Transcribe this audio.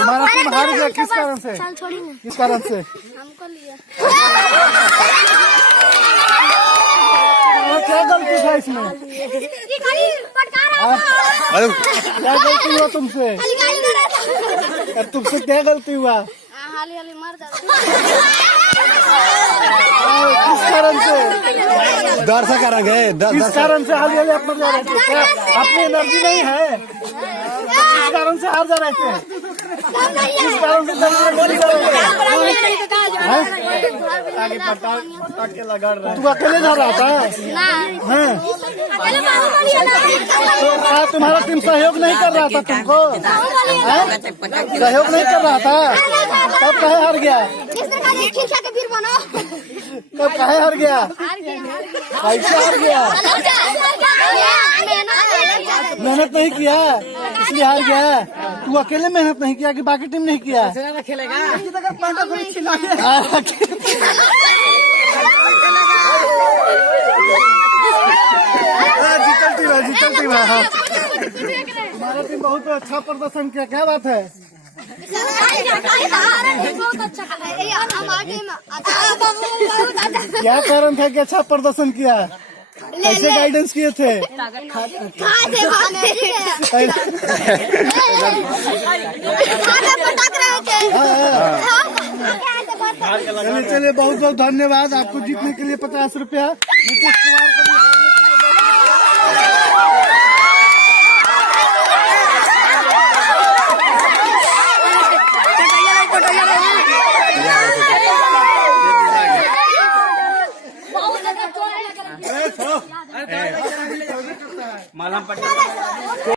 हमारा टीम हार गया। किस कारण से? किस कारण से? हमको लिया। क्या गलती था इसमें? क्या गलती हुआ तुमसे? तुमसे क्या गलती हुआ? हाली हाली मर जाता। किस कारण से? डर से करेंगे। किस कारण से हाल हाल आप मर जा रहे थे? क्या अपनी एनर्जी नहीं है? किस कारण से हार जा रहे थे? किस कारण से आगे पटाख के लगा रहा है? तू अकेले जा रहा था? हैं? तो तुम्हारा टीम सहयोग नहीं कर रहा था तुमको? सहयोग नहीं कर रहा था? तब कहे हार गया? तब कहे हार गया? कैसे हार गया? मेहनत नहीं किया इसलिए हार गया। तू अकेले मेहनत नहीं किया कि बाकी टीम नहीं किया? खेलेगा जीतल टीम है। हाँ, हमारा टीम बहुत अच्छा प्रदर्शन किया। क्या बात है? क्या कारण था कि अच्छा प्रदर्शन किया? कैसे गाइडेंस किए थे? चलिए बहुत बहुत धन्यवाद। आपको जीतने के लिए 50 रुपया नीतीश कुमार